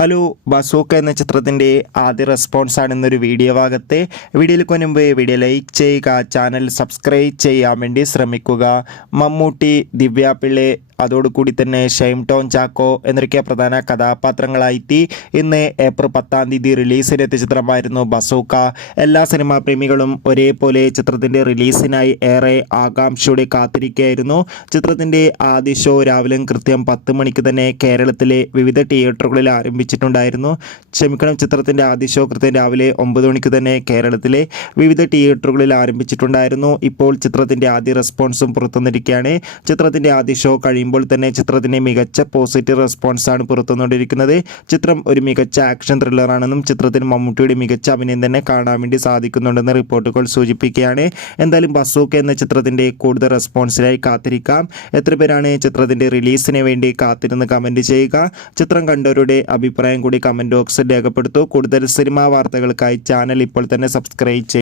Hello, bazooka എന്ന ചിത്രത്തിൻ്റെ ആദ്യ റെസ്പോൺസാണ് ഇന്നൊരു വീഡിയോ ഭാഗത്തെ. വീഡിയോയിൽ മുൻപ് വീഡിയോ ലൈക്ക് ചെയ്യുക, ചാനൽ സബ്സ്ക്രൈബ് ചെയ്യാൻ വേണ്ടി ശ്രമിക്കുക. മമ്മൂട്ടി, ദിവ്യ പിള്ളെ, അതോടുകൂടി തന്നെ ഷൈം ടോം ചാക്കോ എന്നൊക്കെ പ്രധാന കഥാപാത്രങ്ങളായി ഇന്ന് ഏപ്രിൽ 10 റിലീസിനെത്തിയ ചിത്രമായിരുന്നു ബസൂക്ക. എല്ലാ സിനിമാ പ്രേമികളും ഒരേപോലെ ചിത്രത്തിൻ്റെ റിലീസിനായി ഏറെ ആകാംക്ഷയോടെ കാത്തിരിക്കുകയായിരുന്നു. ചിത്രത്തിൻ്റെ ആദ്യ ഷോ രാവിലെ കൃത്യം 10 മണിക്ക് തന്നെ കേരളത്തിലെ വിവിധ തിയേറ്ററുകളിൽ ആരംഭിച്ചിട്ടുണ്ടായിരുന്നു. ചിത്രത്തിൻ്റെ ആദ്യ ഷോ കൃത്യം രാവിലെ 9 മണിക്ക് തന്നെ കേരളത്തിലെ വിവിധ തിയേറ്ററുകളിൽ ആരംഭിച്ചിട്ടുണ്ടായിരുന്നു. ഇപ്പോൾ ചിത്രത്തിൻ്റെ ആദ്യ റെസ്പോൺസും പുറത്തുവന്നിരിക്കുകയാണ്. ചിത്രത്തിൻ്റെ ആദ്യ ഷോ കഴിയുമ്പോൾ തന്നെ ചിത്രത്തിന് മികച്ച പോസിറ്റീവ് റെസ്പോൺസാണ് പുറത്തുവന്നുകൊണ്ടിരിക്കുന്നത്. ചിത്രം ഒരു മികച്ച ആക്ഷൻ ത്രില്ലറാണെന്നും ചിത്രത്തിന് മമ്മൂട്ടിയുടെ മികച്ച അഭിനയം തന്നെ കാണാൻ വേണ്ടി സാധിക്കുന്നുണ്ടെന്ന് റിപ്പോർട്ടുകൾ സൂചിപ്പിക്കുകയാണ്. എന്തായാലും ബസൂക്ക എന്ന ചിത്രത്തിൻ്റെ കൂടുതൽ റെസ്പോൺസിനായി കാത്തിരിക്കാം. എത്ര പേരാണ് ചിത്രത്തിൻ്റെ റിലീസിന് വേണ്ടി കാത്തിരുന്ന് കമൻറ്റ് ചെയ്യുക. ചിത്രം കണ്ടവരുടെ അഭിപ്രായം കൂടി കമൻറ്റ് ബോക്സിൽ രേഖപ്പെടുത്തൂ. കൂടുതൽ സിനിമാ വാർത്തകൾക്കായി ചാനൽ ഇപ്പോൾ തന്നെ സബ്സ്ക്രൈബ് ചെയ്യുക.